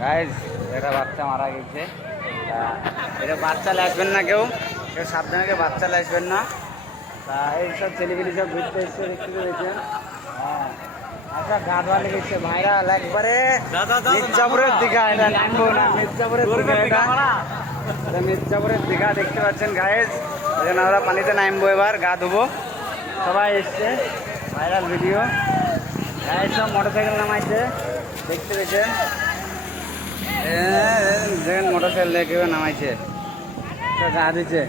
Guys এটা বাচ্চা মারা গেছে। এটা বাচ্চা আসবেন না, কেউ কেউ সাবধানে, কেউ বাচ্চা আসবেন না। তা এইসব ছেলেপিলি সব ঘুরতে এসছে, দেখতে পেয়েছেন। হ্যাঁ, আচ্ছা গা ধোয়া লেগেছে ভাইরাল একবারে মির্জাপুরের দীঘা। এটা নামবো না, মির্জাপুরের দীঘা। এটা মির্জাপুরের দীঘা দেখতে পাচ্ছেন গাইজ। এই জন্য আমরা পানিতে নামবো, এবার গা ধুবো। সবাই এসছে, ভাইরাল ভিডিও। গাইজ সব মোটরসাইকেল নামাইছে, দেখতে পেয়েছেন। দেখেন মোটরসাইকেল কেউ নামাইছে, গা দিচ্ছে।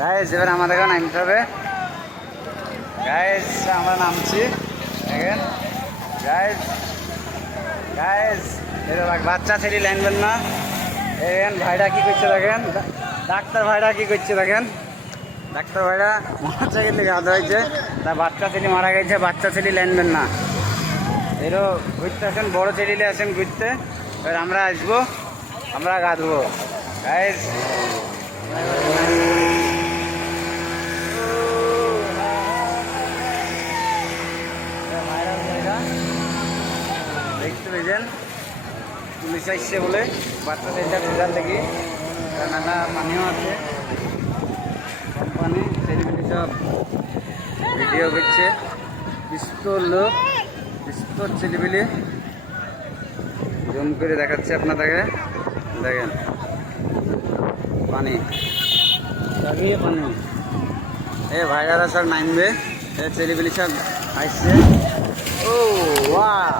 গাইজ এবার আমাদেরকেও নামতে হবে। গাইজ আমরা নামছি, দেখেন। গাইজ গাইজ বাচ্চা ছেলে লাইনবেন না। দেখেন ভাইরা কি করছে, দেখেন ডাক্তার ভাইরা কি করছে, দেখেন ডাক্তার ভাইরা মোটরসাইকেল থেকে হাত হয়েছে। তা বাচ্চা ছেলে মারা গেছে, বাচ্চা ছেলে লাইনবেন না। এরও ঘুরতে আসেন, বড় ছেলে আসেন ঘুরতে। এবার আমরা আসবো, আমরা গা ধুবো। গাইজ দেখতে পেয়েছেন, পুলিশ আসছে বলে বাচ্চা ছেলেটা খোঁজার লেগে। নানা পানিও আছে, কোম্পানি ছেলেপিলি সব ভিডিও করছে। পিস্তল লোক, পিস্তল ছেলেপিলি জুম করে দেখাচ্ছে আপনাদেরকে। দেখেন পানি, চালিয়ে পানি। এ ভাইরারা সব নামবে, এ ছেলেপিলি সব আসছে। ও ওয়াও,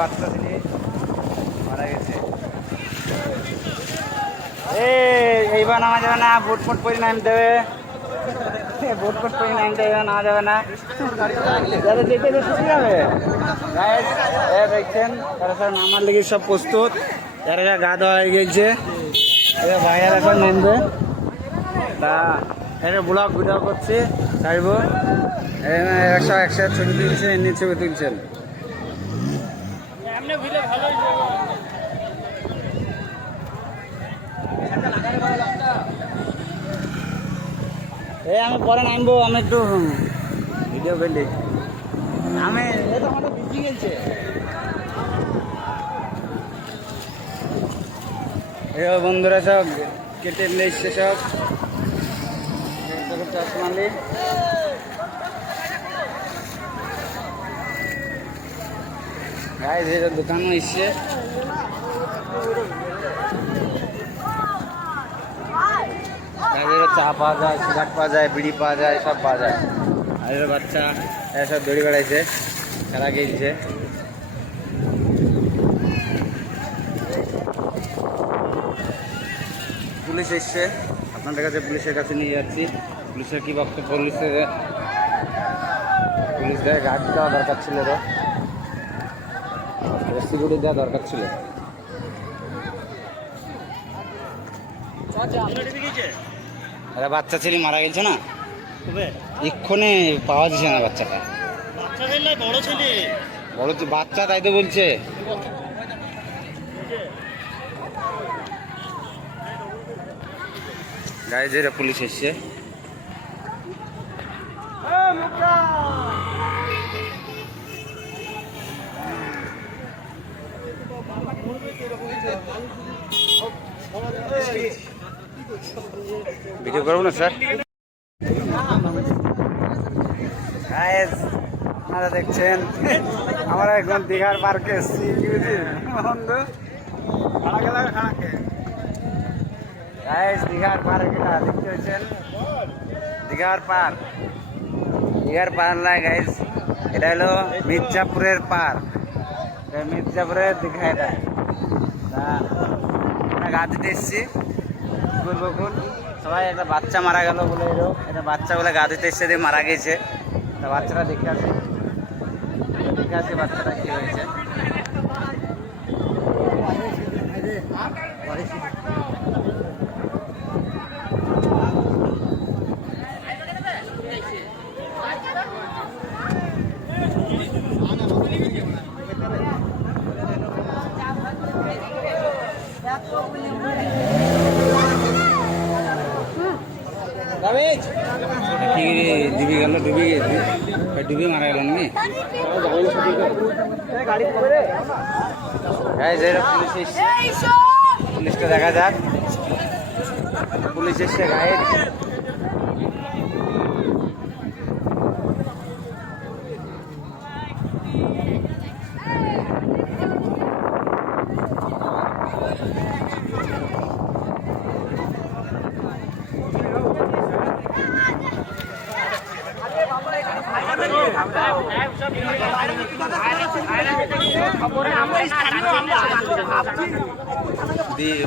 বাচ্চা ছেলে মারা গেছে। এইবার নামা যাবে না, বুট ফুট পরে নামতে হবে। বুট ফুট পরে নামতে হবে, নামা যাবে না। যেতে যেতে যাবে। দেখছেন তারা সব নামার লেগে সব প্রস্তুত। যারা যা গা ধোয়া হয়ে গেছে, এবার ভাইয়ারা সব নামবে। তা এটা ব্লগ ভিডিও করছে, চাইব একশো ছবি তুলছে, এমনি ছবি তুলছেন। আমি পরে নামবো, আমি একটু ভিডিও ফেলি। আমি বিজি গেছে। বন্ধুরা সব কেটে নিয়ে এসছে, সব চাষমালি। গাইজ এটা দোকানও এসছে। চা পাওয়া যায়, সিগারেট পাওয়া যায়, বিড়ি পাওয়া যায়, সব পাওয়া যায়। আর এর বাচ্চা সব দড়ি বেড়াইছে, খেলা গিয়েছে। পুলিশ এসছে, আপনাদের কাছে পুলিশের কাছে নিয়ে যাচ্ছি। পুলিশের কি বক্তব্য? পুলিশদের গার্ড দেওয়া দরকার ছিল, সিকিউরিটি দেওয়া দরকার ছিল। আরে বাচ্চা ছেলে মারা গেছে না, এক্ষণে পাওয়া যাচ্ছে না বাচ্চাটা। বড় ছেলে, বড় বাচ্চা, তাই তো বলছে। গায়ে যে পুলিশ এসছে। ভিডিও করবো না স্যার। আপনারা দেখছেন আমরা এখন দীঘার পার্কে এসছি। দীঘার পার্ক, এটা দেখতে পাচ্ছেন, দীঘার পার্ক। দীঘার পার্ক নয় গাইজ, এটা হলো মির্জাপুরের পার্ক। মির্জাপুরের দীঘা এটা। তা গা দিতে এসছি বকুল। সবাই একটা বাচ্চা মারা গেল বলে, এটা বাচ্চা বলে গা দিতে এসছে, দিয়ে মারা গেছে। তা বাচ্চাটা দেখে আসি, বাচ্চাটা কি হয়েছে। কি ডুবি গেল, ডুবি মারা গেল নাকি? পুলিশটা দেখা যাক, পুলিশ এসছে গাইড।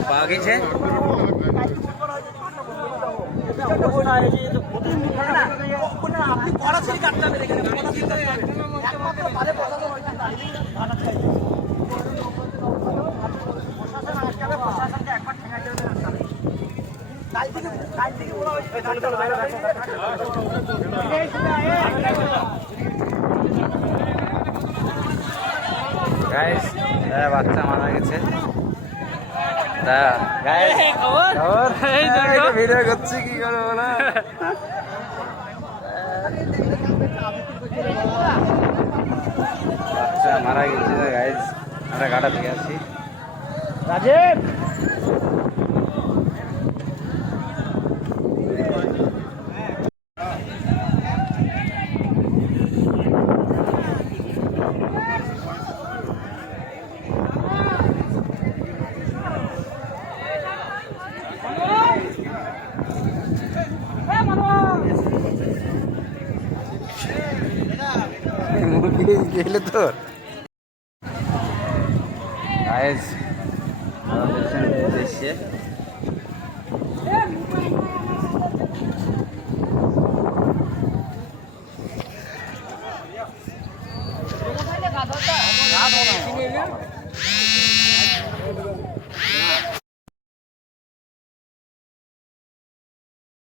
পাওয়া গেছে গাইস, বাচ্চা মারা গেছে। ভিডিও করছি কি করে বলো, বাচ্চা মারা গেছে গাইস। আমরা গাড়া থেকে আসি। রাজীব গেলে তো গাইস, এসছে